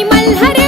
animal, Hare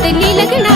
నిలగణ